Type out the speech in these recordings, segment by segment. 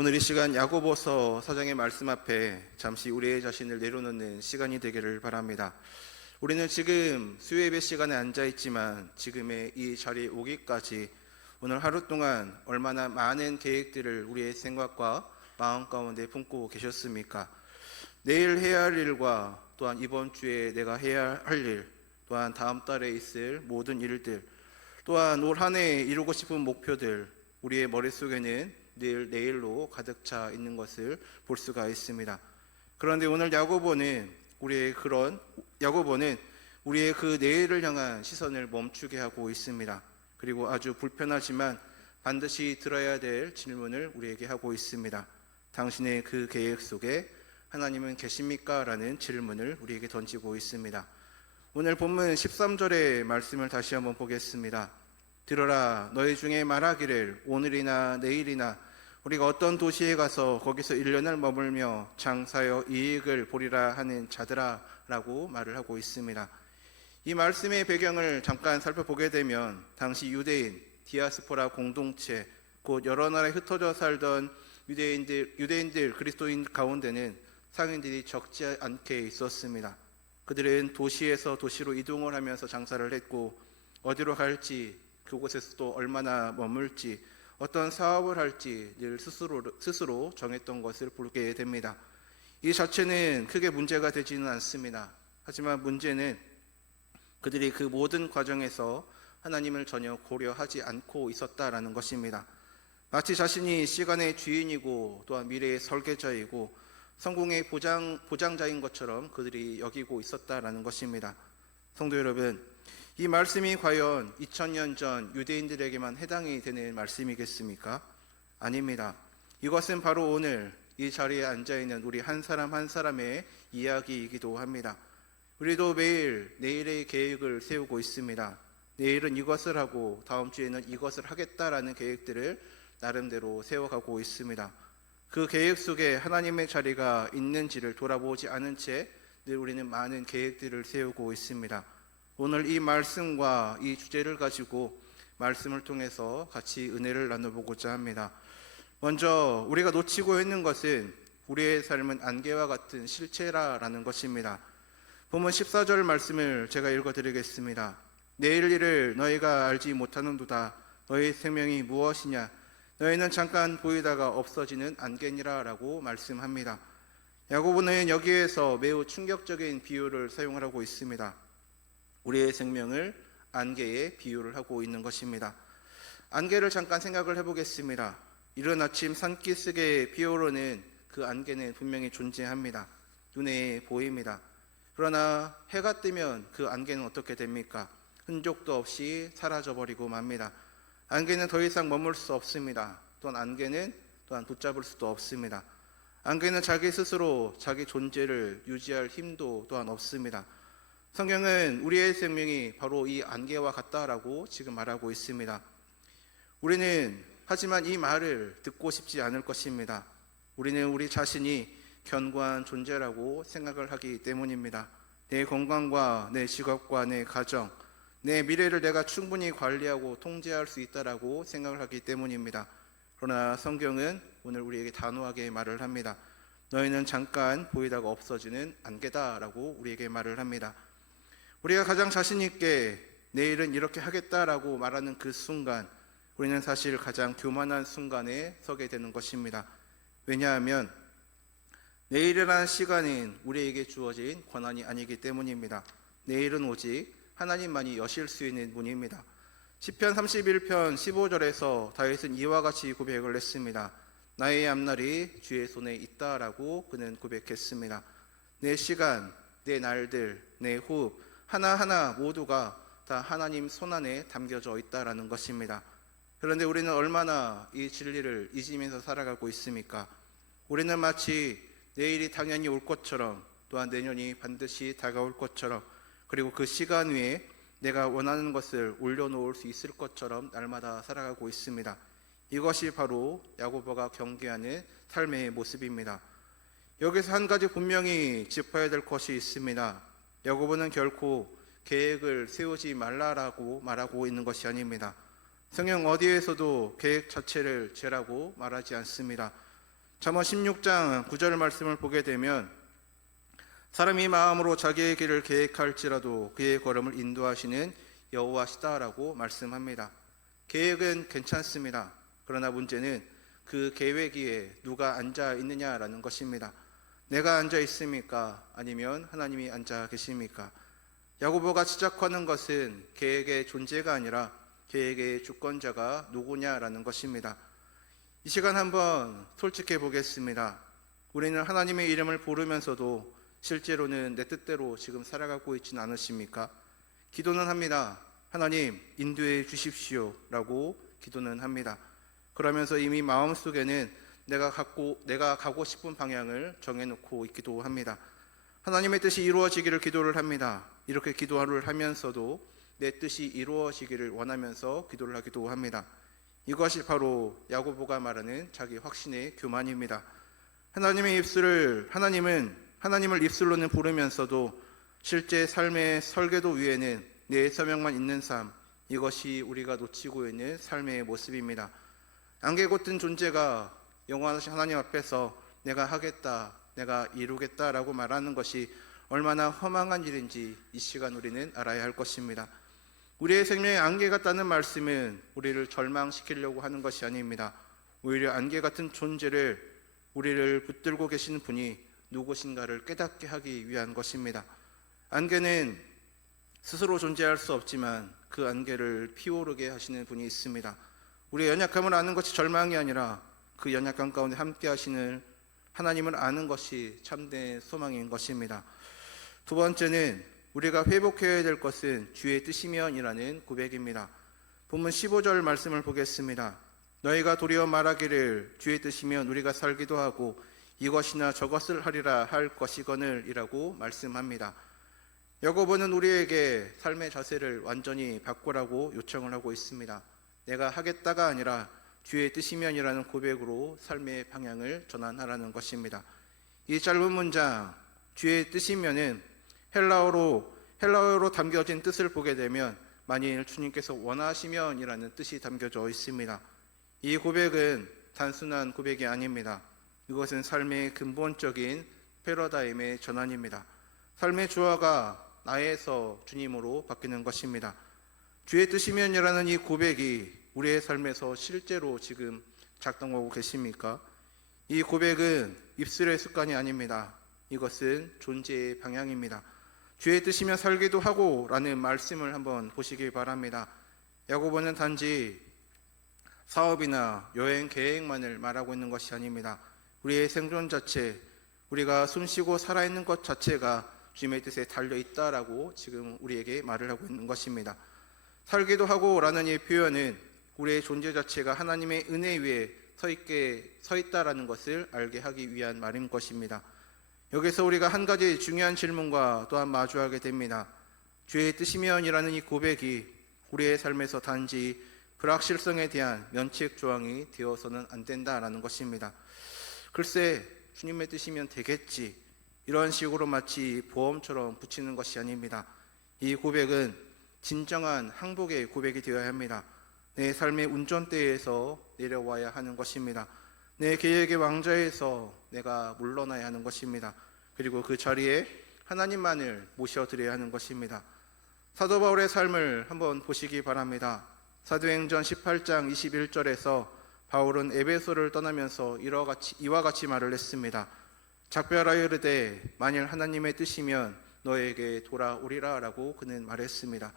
오늘 이 시간 야고보서 4장의 말씀 앞에 잠시 우리의 자신을 내려놓는 시간이 되기를 바랍니다. 우리는 지금 수요예배 시간에 앉아 있지만 지금의 이 자리에 오기까지 오늘 하루 동안 얼마나 많은 계획들을 우리의 생각과 마음 가운데 품고 계셨습니까? 내일 해야 할 일과 또한 이번 주에 내가 해야 할 일, 또한 다음 달에 있을 모든 일들, 또한 올 한 해 이루고 싶은 목표들, 우리의 머릿속에는 늘 내일로 가득 차 있는 것을 볼 수가 있습니다. 그런데 오늘 야고보는 우리의 그 내일을 향한 시선을 멈추게 하고 있습니다. 그리고 아주 불편하지만 반드시 들어야 될 질문을 우리에게 하고 있습니다. 당신의 그 계획 속에 하나님은 계십니까? 라는 질문을 우리에게 던지고 있습니다. 오늘 본문 13절의 말씀을 다시 한번 보겠습니다. 들어라, 너희 중에 말하기를 오늘이나 내일이나 우리가 어떤 도시에 가서 거기서 1년을 머물며 장사여 이익을 보리라 하는 자들아 라고 말을 하고 있습니다. 이 말씀의 배경을 잠깐 살펴보게 되면 당시 유대인, 디아스포라 공동체, 곧 여러 나라에 흩어져 살던 유대인들 그리스도인 가운데는 상인들이 적지 않게 있었습니다. 그들은 도시에서 도시로 이동을 하면서 장사를 했고 어디로 갈지, 그곳에서 또 얼마나 머물지, 어떤 사업을 할지 늘 스스로 정했던 것을 보게 됩니다. 이 자체는 크게 문제가 되지는 않습니다. 하지만 문제는 그들이 그 모든 과정에서 하나님을 전혀 고려하지 않고 있었다라는 것입니다. 마치 자신이 시간의 주인이고 또한 미래의 설계자이고 성공의 보장자인 것처럼 그들이 여기고 있었다라는 것입니다. 성도 여러분, 이 말씀이 과연 2000년 전 유대인들에게만 해당이 되는 말씀이겠습니까? 아닙니다. 이것은 바로 오늘 이 자리에 앉아있는 우리 한 사람 한 사람의 이야기이기도 합니다. 우리도 매일 내일의 계획을 세우고 있습니다. 내일은 이것을 하고 다음 주에는 이것을 하겠다라는 계획들을 나름대로 세워가고 있습니다. 그 계획 속에 하나님의 자리가 있는지를 돌아보지 않은 채 늘 우리는 많은 계획들을 세우고 있습니다. 오늘 이 말씀과 이 주제를 가지고 말씀을 통해서 같이 은혜를 나눠보고자 합니다. 먼저 우리가 놓치고 있는 것은 우리의 삶은 안개와 같은 실체라는 것입니다. 본문 14절 말씀을 제가 읽어드리겠습니다. 내일 일을 너희가 알지 못하는도다. 너희 생명이 무엇이냐? 너희는 잠깐 보이다가 없어지는 안개니라 라고 말씀합니다. 야고보는 여기에서 매우 충격적인 비유를 사용을 하고 있습니다. 우리의 생명을 안개에 비유를 하고 있는 것입니다. 안개를 잠깐 생각을 해보겠습니다. 이른 아침 산기슭에 피어오르는 그 안개는 분명히 존재합니다. 눈에 보입니다. 그러나 해가 뜨면 그 안개는 어떻게 됩니까? 흔적도 없이 사라져버리고 맙니다. 안개는 더 이상 머물 수 없습니다. 또한 안개는 또한 붙잡을 수도 없습니다. 안개는 자기 스스로 자기 존재를 유지할 힘도 또한 없습니다. 성경은 우리의 생명이 바로 이 안개와 같다라고 지금 말하고 있습니다. 우리는 하지만 이 말을 듣고 싶지 않을 것입니다. 우리는 우리 자신이 견고한 존재라고 생각을 하기 때문입니다. 내 건강과 내 직업과 내 가정, 내 미래를 내가 충분히 관리하고 통제할 수 있다라고 생각을 하기 때문입니다. 그러나 성경은 오늘 우리에게 단호하게 말을 합니다. 너희는 잠깐 보이다가 없어지는 안개다라고 우리에게 말을 합니다. 우리가 가장 자신 있게 내일은 이렇게 하겠다라고 말하는 그 순간, 우리는 사실 가장 교만한 순간에 서게 되는 것입니다. 왜냐하면 내일이라는 시간은 우리에게 주어진 권한이 아니기 때문입니다. 내일은 오직 하나님만이 여실 수 있는 분입니다. 시편 31편 15절에서 다윗은 이와 같이 고백을 했습니다. 나의 앞날이 주의 손에 있다라고 그는 고백했습니다. 내 시간, 내 날들, 내 호흡 하나하나 모두가 다 하나님 손안에 담겨져 있다라는 것입니다. 그런데 우리는 얼마나 이 진리를 잊으면서 살아가고 있습니까? 우리는 마치 내일이 당연히 올 것처럼, 또한 내년이 반드시 다가올 것처럼, 그리고 그 시간 위에 내가 원하는 것을 올려놓을 수 있을 것처럼 날마다 살아가고 있습니다. 이것이 바로 야고보가 경계하는 삶의 모습입니다. 여기서 한 가지 분명히 짚어야 될 것이 있습니다. 야고보는 결코 계획을 세우지 말라라고 말하고 있는 것이 아닙니다. 성경 어디에서도 계획 자체를 죄라고 말하지 않습니다. 잠언 16장 9절 말씀을 보게 되면 사람이 마음으로 자기의 길을 계획할지라도 그의 걸음을 인도하시는 여호와시다라고 말씀합니다. 계획은 괜찮습니다. 그러나 문제는 그 계획 위에 누가 앉아 있느냐라는 것입니다. 내가 앉아 있습니까? 아니면 하나님이 앉아 계십니까? 야고보가 지적하는 것은 계획의 존재가 아니라 계획의 주권자가 누구냐라는 것입니다. 이 시간 한번 솔직해 보겠습니다. 우리는 하나님의 이름을 부르면서도 실제로는 내 뜻대로 지금 살아가고 있지는 않으십니까? 기도는 합니다. 하나님 인도해 주십시오 라고 기도는 합니다. 그러면서 이미 마음속에는 내가 가고 싶은 방향을 정해놓고 있기도 합니다. 하나님의 뜻이 이루어지기를 기도를 합니다. 이렇게 기도를 하면서도 내 뜻이 이루어지기를 원하면서 기도를 하기도 합니다. 이것이 바로 야고보가 말하는 자기 확신의 교만입니다. 하나님을 입술로는 부르면서도 실제 삶의 설계도 위에는 내 서명만 있는 삶, 이것이 우리가 놓치고 있는 삶의 모습입니다. 안개 같은 존재가 영원하신 하나님 앞에서 내가 하겠다, 내가 이루겠다라고 말하는 것이 얼마나 허망한 일인지 이 시간 우리는 알아야 할 것입니다. 우리의 생명에 안개 같다는 말씀은 우리를 절망시키려고 하는 것이 아닙니다. 오히려 안개 같은 존재를 우리를 붙들고 계시는 분이 누구신가를 깨닫게 하기 위한 것입니다. 안개는 스스로 존재할 수 없지만 그 안개를 피오르게 하시는 분이 있습니다. 우리의 연약함을 아는 것이 절망이 아니라 그 연약함 가운데 함께 하시는 하나님을 아는 것이 참된 소망인 것입니다. 두 번째는 우리가 회복해야 될 것은 주의 뜻이면이라는 고백입니다. 본문 15절 말씀을 보겠습니다. 너희가 도리어 말하기를 주의 뜻이면 우리가 살기도 하고 이것이나 저것을 하리라 할 것이거늘이라고 말씀합니다. 야고보는 우리에게 삶의 자세를 완전히 바꾸라고 요청을 하고 있습니다. 내가 하겠다가 아니라 주의 뜻이면이라는 고백으로 삶의 방향을 전환하라는 것입니다. 이 짧은 문장 주의 뜻이면은 헬라어로 담겨진 뜻을 보게 되면 만일 주님께서 원하시면이라는 뜻이 담겨져 있습니다. 이 고백은 단순한 고백이 아닙니다. 이것은 삶의 근본적인 패러다임의 전환입니다. 삶의 주어가 나에서 주님으로 바뀌는 것입니다. 주의 뜻이면이라는 이 고백이 우리의 삶에서 실제로 지금 작동하고 계십니까? 이 고백은 입술의 습관이 아닙니다. 이것은 존재의 방향입니다. 주의 뜻이면 살기도 하고 라는 말씀을 한번 보시기 바랍니다. 야고보는 단지 사업이나 여행 계획만을 말하고 있는 것이 아닙니다. 우리의 생존 자체, 우리가 숨쉬고 살아있는 것 자체가 주님의 뜻에 달려있다라고 지금 우리에게 말을 하고 있는 것입니다. 살기도 하고 라는 이 표현은 우리의 존재 자체가 하나님의 은혜 위에 서 있다라는 것을 알게 하기 위한 말인 것입니다. 여기서 우리가 한 가지 중요한 질문과 또한 마주하게 됩니다. 주의 뜻이면이라는 이 고백이 우리의 삶에서 단지 불확실성에 대한 면책 조항이 되어서는 안 된다라는 것입니다. 글쎄 주님의 뜻이면 되겠지, 이런 식으로 마치 보험처럼 붙이는 것이 아닙니다. 이 고백은 진정한 항복의 고백이 되어야 합니다. 내 삶의 운전대에서 내려와야 하는 것입니다. 내 계획의 왕좌에서 내가 물러나야 하는 것입니다. 그리고 그 자리에 하나님만을 모셔드려야 하는 것입니다. 사도 바울의 삶을 한번 보시기 바랍니다. 사도행전 18장 21절에서 바울은 에베소를 떠나면서 이와 같이 말을 했습니다. 작별하여 이르되 만일 하나님의 뜻이면 너에게 돌아오리라 라고 그는 말했습니다.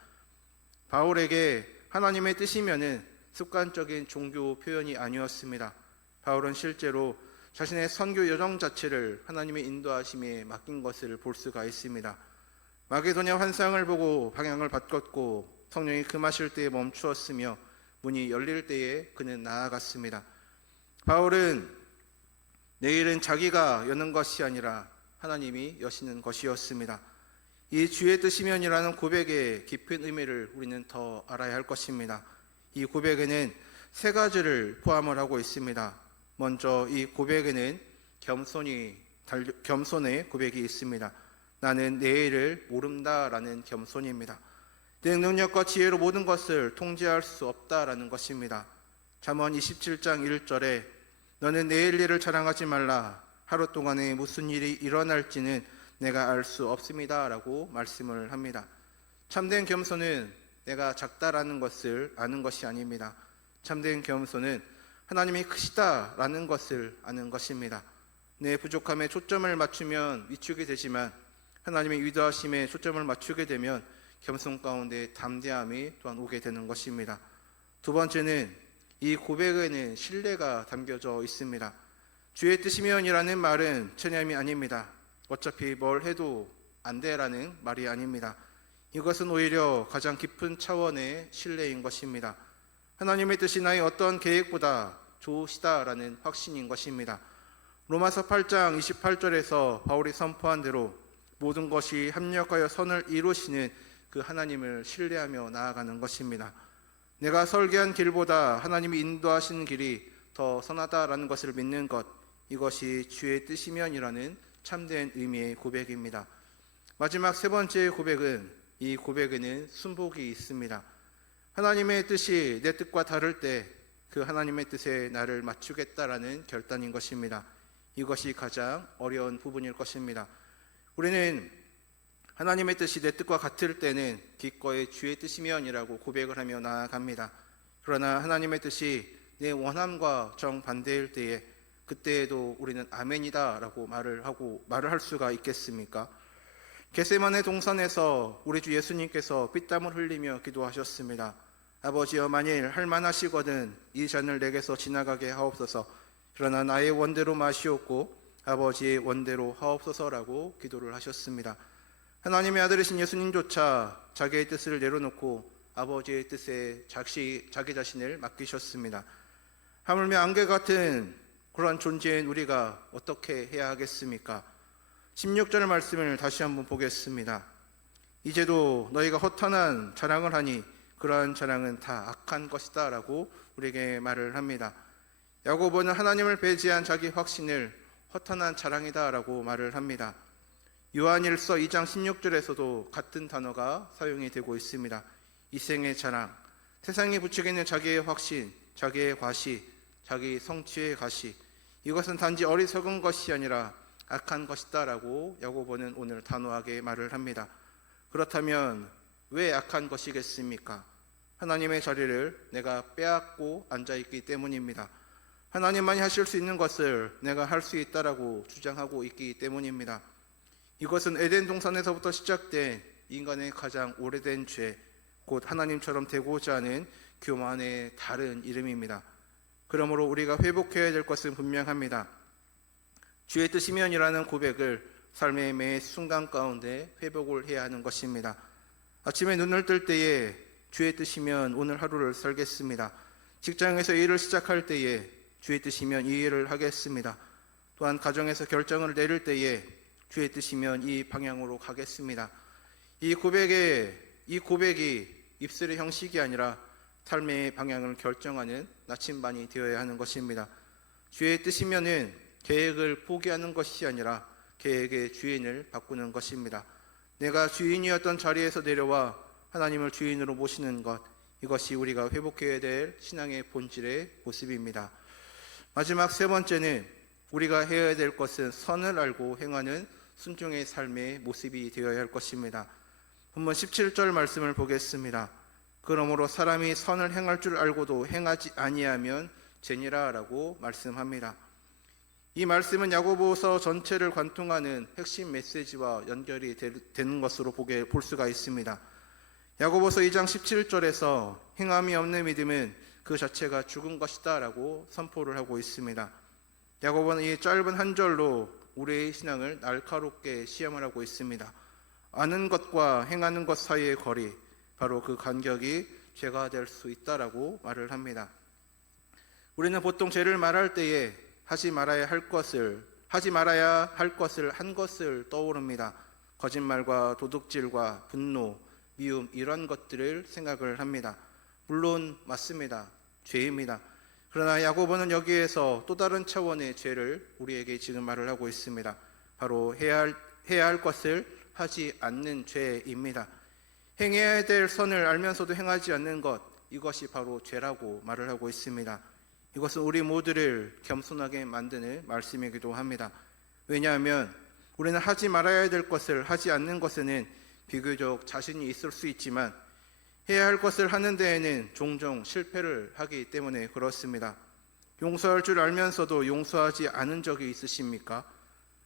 바울에게 하나님의 뜻이면은 습관적인 종교 표현이 아니었습니다. 바울은 실제로 자신의 선교 여정 자체를 하나님의 인도하심에 맡긴 것을 볼 수가 있습니다. 마게도냐 환상을 보고 방향을 바꿨고 성령이 금하실 때에 멈추었으며 문이 열릴 때에 그는 나아갔습니다. 바울은 내일은 자기가 여는 것이 아니라 하나님이 여시는 것이었습니다. 이 주의 뜻이면이라는 고백의 깊은 의미를 우리는 더 알아야 할 것입니다. 이 고백에는 세 가지를 포함을 하고 있습니다. 먼저 이 고백에는 겸손의 고백이 있습니다. 나는 내일을 모른다라는 겸손입니다. 내 능력과 지혜로 모든 것을 통제할 수 없다라는 것입니다. 잠언 27장 1절에 너는 내일 일을 자랑하지 말라. 하루 동안에 무슨 일이 일어날지는 내가 알 수 없습니다. 라고 말씀을 합니다. 참된 겸손은 내가 작다라는 것을 아는 것이 아닙니다. 참된 겸손은 하나님이 크시다라는 것을 아는 것입니다. 내 부족함에 초점을 맞추면 위축이 되지만 하나님의 위대하심에 초점을 맞추게 되면 겸손 가운데 담대함이 또한 오게 되는 것입니다. 두 번째는 이 고백에는 신뢰가 담겨져 있습니다. 주의 뜻이면이라는 말은 체념이 아닙니다. 어차피 뭘 해도 안 돼라는 말이 아닙니다. 이것은 오히려 가장 깊은 차원의 신뢰인 것입니다. 하나님의 뜻이 나의 어떤 계획보다 좋으시다라는 확신인 것입니다. 로마서 8장 28절에서 바울이 선포한 대로 모든 것이 합력하여 선을 이루시는 그 하나님을 신뢰하며 나아가는 것입니다. 내가 설계한 길보다 하나님이 인도하시는 길이 더 선하다라는 것을 믿는 것, 이것이 주의 뜻이면이라는 참된 의미의 고백입니다. 마지막 세 번째 고백은, 이 고백에는 순복이 있습니다. 하나님의 뜻이 내 뜻과 다를 때 그 하나님의 뜻에 나를 맞추겠다라는 결단인 것입니다. 이것이 가장 어려운 부분일 것입니다. 우리는 하나님의 뜻이 내 뜻과 같을 때는 기꺼이 주의 뜻이면이라고 고백을 하며 나아갑니다. 그러나 하나님의 뜻이 내 원함과 정반대일 때에 그때에도 우리는 아멘이다라고 말을 할 수가 있겠습니까? 겟세마네 동산에서 우리 주 예수님께서 핏땀을 흘리며 기도하셨습니다. 아버지여, 만일 할만하시거든 이 잔을 내게서 지나가게 하옵소서. 그러나 나의 원대로 마시옵고 아버지의 원대로 하옵소서라고 기도를 하셨습니다. 하나님의 아들이신 예수님조차 자기의 뜻을 내려놓고 아버지의 뜻에 자기 자신을 맡기셨습니다. 하물며 안개 같은 그런 존재인 우리가 어떻게 해야 하겠습니까? 16절 말씀을 다시 한번 보겠습니다. 이제도 너희가 허탄한 자랑을 하니 그러한 자랑은 다 악한 것이다 라고 우리에게 말을 합니다. 야고보는 하나님을 배제한 자기 확신을 허탄한 자랑이다 라고 말을 합니다. 요한일서 2장 16절에서도 같은 단어가 사용이 되고 있습니다. 이생의 자랑, 세상에 부추기는 자기의 확신, 자기의 과시, 자기 성취의 가시, 이것은 단지 어리석은 것이 아니라 악한 것이다 라고 야고보는 오늘 단호하게 말을 합니다. 그렇다면 왜 악한 것이겠습니까? 하나님의 자리를 내가 빼앗고 앉아있기 때문입니다. 하나님만이 하실 수 있는 것을 내가 할 수 있다라고 주장하고 있기 때문입니다. 이것은 에덴 동산에서부터 시작된 인간의 가장 오래된 죄, 곧 하나님처럼 되고자 하는 교만의 다른 이름입니다. 그러므로 우리가 회복해야 될 것은 분명합니다. 주의 뜻이면이라는 고백을 삶의 매 순간 가운데 회복을 해야 하는 것입니다. 아침에 눈을 뜰 때에 주의 뜻이면 오늘 하루를 살겠습니다. 직장에서 일을 시작할 때에 주의 뜻이면 이 일을 하겠습니다. 또한 가정에서 결정을 내릴 때에 주의 뜻이면 이 방향으로 가겠습니다. 이 고백이 입술의 형식이 아니라 삶의 방향을 결정하는 나침반이 되어야 하는 것입니다. 주의 뜻이면은 계획을 포기하는 것이 아니라 계획의 주인을 바꾸는 것입니다. 내가 주인이었던 자리에서 내려와 하나님을 주인으로 모시는 것, 이것이 우리가 회복해야 될 신앙의 본질의 모습입니다. 마지막 세 번째는 우리가 해야 될 것은 선을 알고 행하는 순종의 삶의 모습이 되어야 할 것입니다. 본문 17절 말씀을 보겠습니다. 그러므로 사람이 선을 행할 줄 알고도 행하지 아니하면 죄니라 라고 말씀합니다. 이 말씀은 야고보서 전체를 관통하는 핵심 메시지와 연결이 되는 것으로 볼 수가 있습니다. 야고보서 2장 17절에서 행함이 없는 믿음은 그 자체가 죽은 것이다 라고 선포를 하고 있습니다. 야고보는 이 짧은 한 절로 우리의 신앙을 날카롭게 시험을 하고 있습니다. 아는 것과 행하는 것 사이의 거리, 바로 그 간격이 죄가 될 수 있다라고 말을 합니다. 우리는 보통 죄를 말할 때에 하지 말아야 할 것을 한 것을 떠오릅니다. 거짓말과 도둑질과 분노, 미움, 이런 것들을 생각을 합니다. 물론 맞습니다. 죄입니다. 그러나 야고보는 여기에서 또 다른 차원의 죄를 우리에게 지금 말을 하고 있습니다. 바로 해야 할 것을 하지 않는 죄입니다. 행해야 될 선을 알면서도 행하지 않는 것, 이것이 바로 죄라고 말을 하고 있습니다. 이것은 우리 모두를 겸손하게 만드는 말씀이기도 합니다. 왜냐하면 우리는 하지 말아야 될 것을 하지 않는 것에는 비교적 자신이 있을 수 있지만 해야 할 것을 하는 데에는 종종 실패를 하기 때문에 그렇습니다. 용서할 줄 알면서도 용서하지 않은 적이 있으십니까?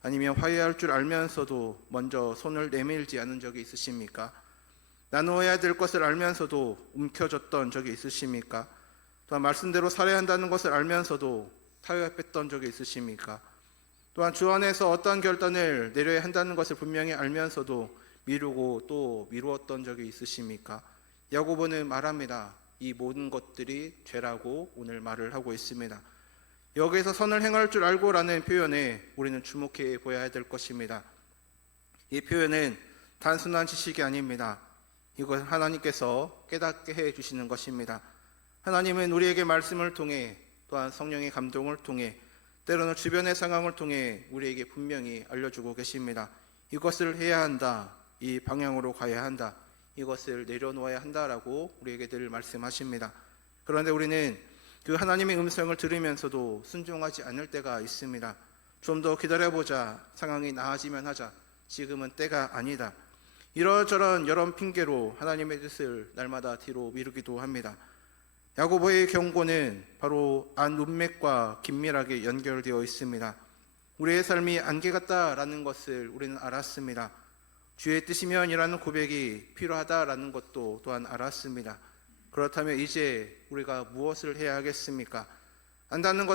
아니면 화해할 줄 알면서도 먼저 손을 내밀지 않은 적이 있으십니까? 나누어야 될 것을 알면서도 움켜졌던 적이 있으십니까? 또한 말씀대로 살아야 한다는 것을 알면서도 타협했던 적이 있으십니까? 또한 주 안에서 어떠한 결단을 내려야 한다는 것을 분명히 알면서도 미루고 또 미루었던 적이 있으십니까? 야고보는 말합니다. 이 모든 것들이 죄라고 오늘 말을 하고 있습니다. 여기에서 선을 행할 줄 알고라는 표현에 우리는 주목해 보아야 될 것입니다. 이 표현은 단순한 지식이 아닙니다. 이것은 하나님께서 깨닫게 해 주시는 것입니다. 하나님은 우리에게 말씀을 통해 또한 성령의 감동을 통해 때로는 주변의 상황을 통해 우리에게 분명히 알려주고 계십니다. 이것을 해야 한다. 이 방향으로 가야 한다. 이것을 내려놓아야 한다라고 우리에게 늘 말씀하십니다. 그런데 우리는 그 하나님의 음성을 들으면서도 순종하지 않을 때가 있습니다. 좀 더 기다려보자. 상황이 나아지면 하자. 지금은 때가 아니다. 이러저런 여러 핑계로 하나님의 뜻을 날마다 뒤로 미루기도 합니다. 야고보의 경고는 바로 안 문맥과 긴밀하게 연결되어 있습니다. 우리의 삶이 안개 같다라는 것을 우리는 알았습니다. 주의 뜻이면이라는 고백이 필요하다라는 것도 또한 알았습니다. 그렇다면 이제 우리가 무엇을 해야 하겠습니까? 안다는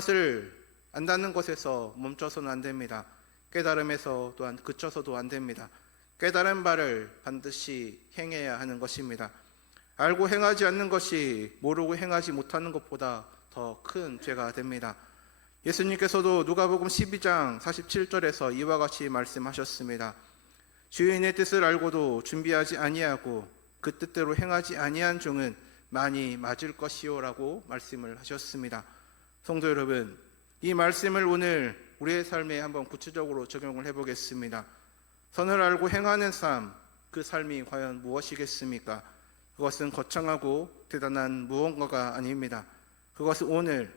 것에서 멈춰서는 안 됩니다. 깨달음에서 또한 그쳐서도 안 됩니다. 깨달은 바를 반드시 행해야 하는 것입니다. 알고 행하지 않는 것이 모르고 행하지 못하는 것보다 더 큰 죄가 됩니다. 예수님께서도 누가복음 12장 47절에서 이와 같이 말씀하셨습니다. 주인의 뜻을 알고도 준비하지 아니하고 그 뜻대로 행하지 아니한 종은 많이 맞을 것이요라고 말씀을 하셨습니다. 성도 여러분, 이 말씀을 오늘 우리의 삶에 한번 구체적으로 적용을 해보겠습니다. 선을 알고 행하는 삶, 그 삶이 과연 무엇이겠습니까? 그것은 거창하고 대단한 무언가가 아닙니다. 그것은 오늘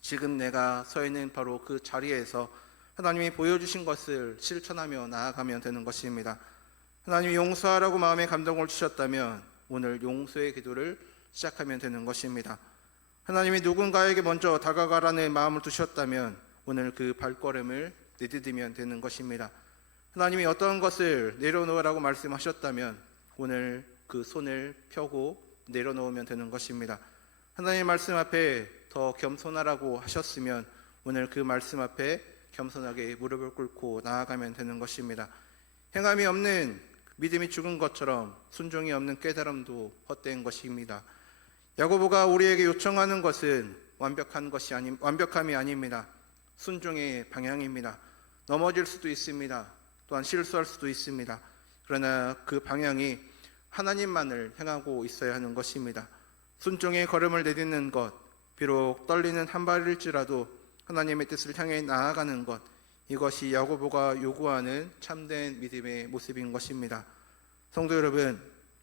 지금 내가 서 있는 바로 그 자리에서 하나님이 보여주신 것을 실천하며 나아가면 되는 것입니다. 하나님이 용서하라고 마음에 감동을 주셨다면 오늘 용서의 기도를 시작하면 되는 것입니다. 하나님이 누군가에게 먼저 다가가라는 마음을 두셨다면 오늘 그 발걸음을 내디디면 되는 것입니다. 하나님이 어떤 것을 내려놓으라고 말씀하셨다면 오늘 그 손을 펴고 내려놓으면 되는 것입니다. 하나님의 말씀 앞에 더 겸손하라고 하셨으면 오늘 그 말씀 앞에 겸손하게 무릎을 꿇고 나아가면 되는 것입니다. 행함이 없는 믿음이 죽은 것처럼 순종이 없는 깨달음도 헛된 것입니다. 야고보가 우리에게 요청하는 것은 완벽함이 아닙니다. 순종의 방향입니다. 넘어질 수도 있습니다. 또한 실수할 수도 있습니다. 그러나 그 방향이 하나님만을 향하고 있어야 하는 것입니다. 순종의 걸음을 내딛는 것, 비록 떨리는 한 발일지라도 하나님의 뜻을 향해 나아가는 것, 이것이 야고보가 요구하는 참된 믿음의 모습인 것입니다. 성도 여러분,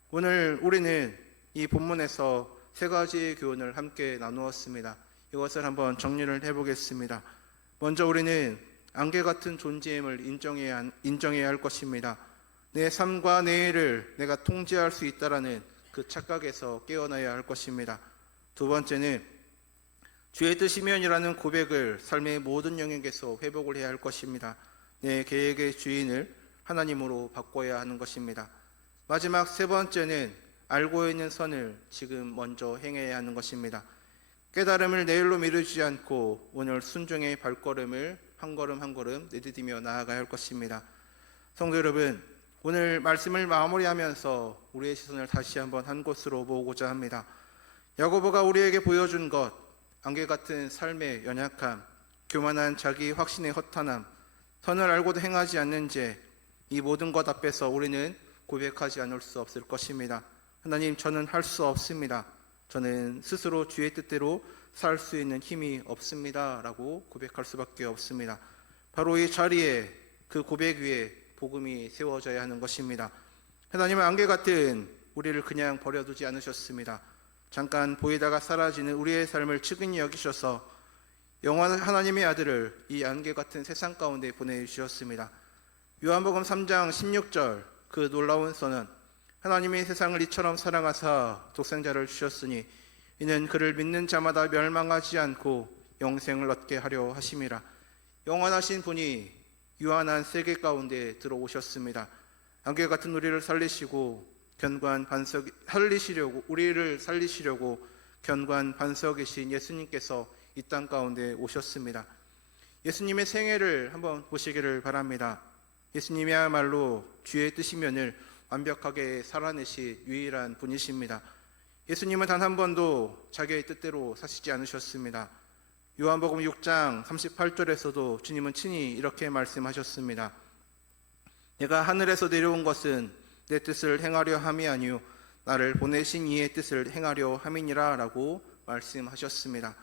오늘 우리는 이 본문에서 세 가지의 교훈을 함께 나누었습니다. 이것을 한번 정리를 해보겠습니다. 먼저 우리는 안개 같은 존재임을 인정해야 할 것입니다. 내 삶과 내일을 내가 통제할 수 있다라는 그 착각에서 깨어나야 할 것입니다. 두 번째는 주의 뜻이면이라는 고백을 삶의 모든 영역에서 회복을 해야 할 것입니다. 내 계획의 주인을 하나님으로 바꿔야 하는 것입니다. 마지막 세 번째는 알고 있는 선을 지금 먼저 행해야 하는 것입니다. 깨달음을 내일로 미루지 않고 오늘 순종의 발걸음을 한 걸음 한 걸음 내디디며 나아가야 할 것입니다. 성도 여러분, 오늘 말씀을 마무리하면서 우리의 시선을 다시 한번 한 곳으로 모으고자 합니다. 야고보가 우리에게 보여준 것, 안개 같은 삶의 연약함, 교만한 자기 확신의 허탄함, 선을 알고도 행하지 않는 죄, 이 모든 것 앞에서 우리는 고백하지 않을 수 없을 것입니다. 하나님, 저는 할 수 없습니다. 저는 스스로 주의 뜻대로 살 수 있는 힘이 없습니다 라고 고백할 수밖에 없습니다. 바로 이 자리에 그 고백 위에 복음이 세워져야 하는 것입니다. 하나님은 안개 같은 우리를 그냥 버려두지 않으셨습니다. 잠깐 보이다가 사라지는 우리의 삶을 측은히 여기셔서 영원한 하나님의 아들을 이 안개 같은 세상 가운데 보내주셨습니다. 요한복음 3장 16절 그 놀라운 선언, 하나님이 세상을 이처럼 사랑하사 독생자를 주셨으니 이는 그를 믿는 자마다 멸망하지 않고 영생을 얻게 하려 하심이라. 영원하신 분이 유한한 세계 가운데 들어오셨습니다. 안개 같은 우리를 살리시고 견고한 반석 살리시려고 우리를 살리시려고 견고한 반석이신 예수님께서 이 땅 가운데 오셨습니다. 예수님의 생애를 한번 보시기를 바랍니다. 예수님이야말로 주의 뜻이면을 완벽하게 살아내신 유일한 분이십니다. 예수님은 단 한 번도 자기의 뜻대로 사시지 않으셨습니다. 요한복음 6장 38절에서도 주님은 친히 이렇게 말씀하셨습니다. 내가 하늘에서 내려온 것은 내 뜻을 행하려 함이 아니요 나를 보내신 이의 뜻을 행하려 함이니라 라고 말씀하셨습니다.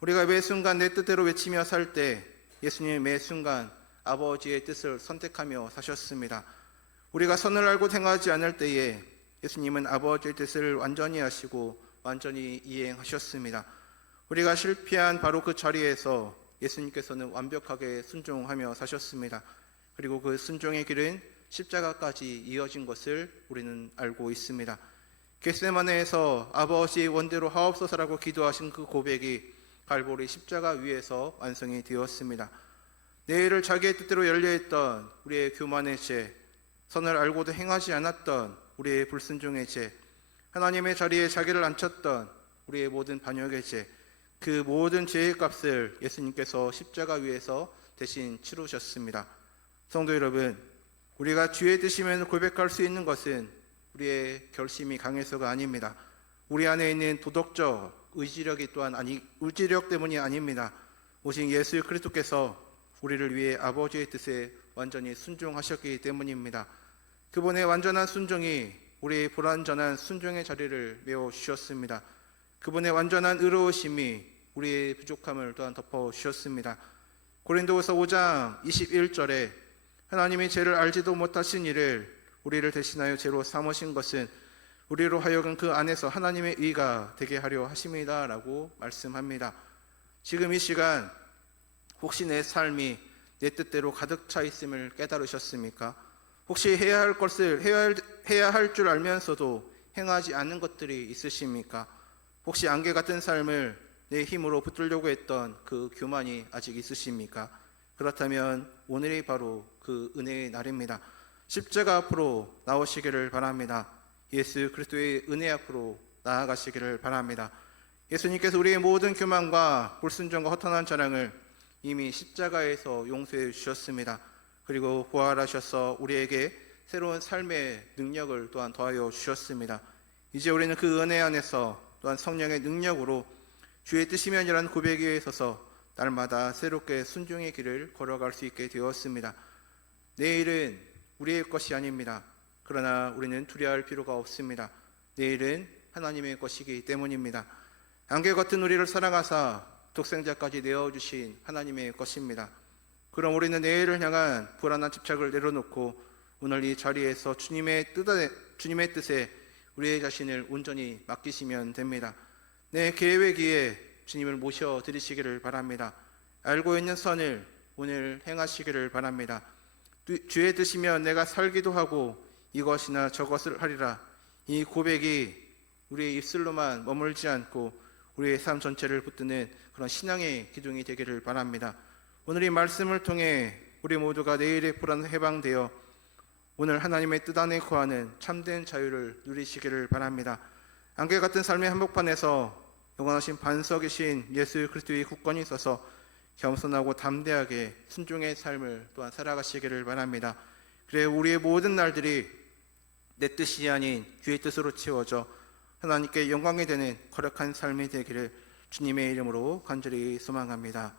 우리가 매 순간 내 뜻대로 외치며 살 때 예수님은 매 순간 아버지의 뜻을 선택하며 사셨습니다. 우리가 선을 알고 행하지 않을 때에 예수님은 아버지의 뜻을 완전히 하시고 완전히 이행하셨습니다. 우리가 실패한 바로 그 자리에서 예수님께서는 완벽하게 순종하며 사셨습니다. 그리고 그 순종의 길은 십자가까지 이어진 것을 우리는 알고 있습니다. 겟세마네에서 아버지 원대로 하옵소서라고 기도하신 그 고백이 갈보리 십자가 위에서 완성이 되었습니다. 내일을 자기의 뜻대로 열려했던 우리의 교만의 죄, 선을 알고도 행하지 않았던 우리의 불순종의 죄, 하나님의 자리에 자기를 앉혔던 우리의 모든 반역의 죄, 그 모든 죄의 값을 예수님께서 십자가 위에서 대신 치르셨습니다. 성도 여러분, 우리가 주의 뜻이면 고백할 수 있는 것은 우리의 결심이 강해서가 아닙니다. 우리 안에 있는 도덕적 의지력 때문이 아닙니다. 오직 예수 그리스도께서 우리를 위해 아버지의 뜻에 완전히 순종하셨기 때문입니다. 그분의 완전한 순종이 우리의 불완전한 순종의 자리를 메워주셨습니다. 그분의 완전한 의로우심이 우리의 부족함을 또한 덮어주셨습니다. 고린도후서 5장 21절에 하나님이 죄를 알지도 못하신 이를 우리를 대신하여 죄로 삼으신 것은 우리로 하여금 그 안에서 하나님의 의가 되게 하려 하심이다 라고 말씀합니다. 지금 이 시간 혹시 내 삶이 내 뜻대로 가득 차 있음을 깨달으셨습니까? 혹시 해야 할 줄 알면서도 행하지 않는 것들이 있으십니까? 혹시 안개 같은 삶을 내 힘으로 붙들려고 했던 그 교만이 아직 있으십니까? 그렇다면 오늘이 바로 그 은혜의 날입니다. 십자가 앞으로 나오시기를 바랍니다. 예수 그리스도의 은혜 앞으로 나아가시기를 바랍니다. 예수님께서 우리의 모든 교만과 불순종과 허탄한 자랑을 이미 십자가에서 용서해 주셨습니다. 그리고 부활하셔서 우리에게 새로운 삶의 능력을 또한 더하여 주셨습니다. 이제 우리는 그 은혜 안에서 또한 성령의 능력으로 주의 뜻이면이라는 고백 위에 서서 날마다 새롭게 순종의 길을 걸어갈 수 있게 되었습니다. 내일은 우리의 것이 아닙니다. 그러나 우리는 두려워할 필요가 없습니다. 내일은 하나님의 것이기 때문입니다. 안개 같은 우리를 사랑하사 독생자까지 내어주신 하나님의 것입니다. 그럼 우리는 내일을 향한 불안한 집착을 내려놓고 오늘 이 자리에서 주님의 뜻에 우리의 자신을 온전히 맡기시면 됩니다. 내 계획위에 주님을 모셔드리시기를 바랍니다. 알고 있는 선을 오늘 행하시기를 바랍니다. 주의 뜻이면 내가 살기도 하고 이것이나 저것을 하리라. 이 고백이 우리의 입술로만 머물지 않고 우리의 삶 전체를 붙드는 그런 신앙의 기둥이 되기를 바랍니다. 오늘 이 말씀을 통해 우리 모두가 내일의 불안에 해방되어 오늘 하나님의 뜻 안에 거하는 참된 자유를 누리시기를 바랍니다. 안개 같은 삶의 한복판에서 영원하신 반석이신 예수 그리스도의 굳건히 있어서 겸손하고 담대하게 순종의 삶을 또한 살아가시기를 바랍니다. 그래 우리의 모든 날들이 내 뜻이 아닌 주의 뜻으로 채워져 하나님께 영광이 되는 거룩한 삶이 되기를 주님의 이름으로 간절히 소망합니다.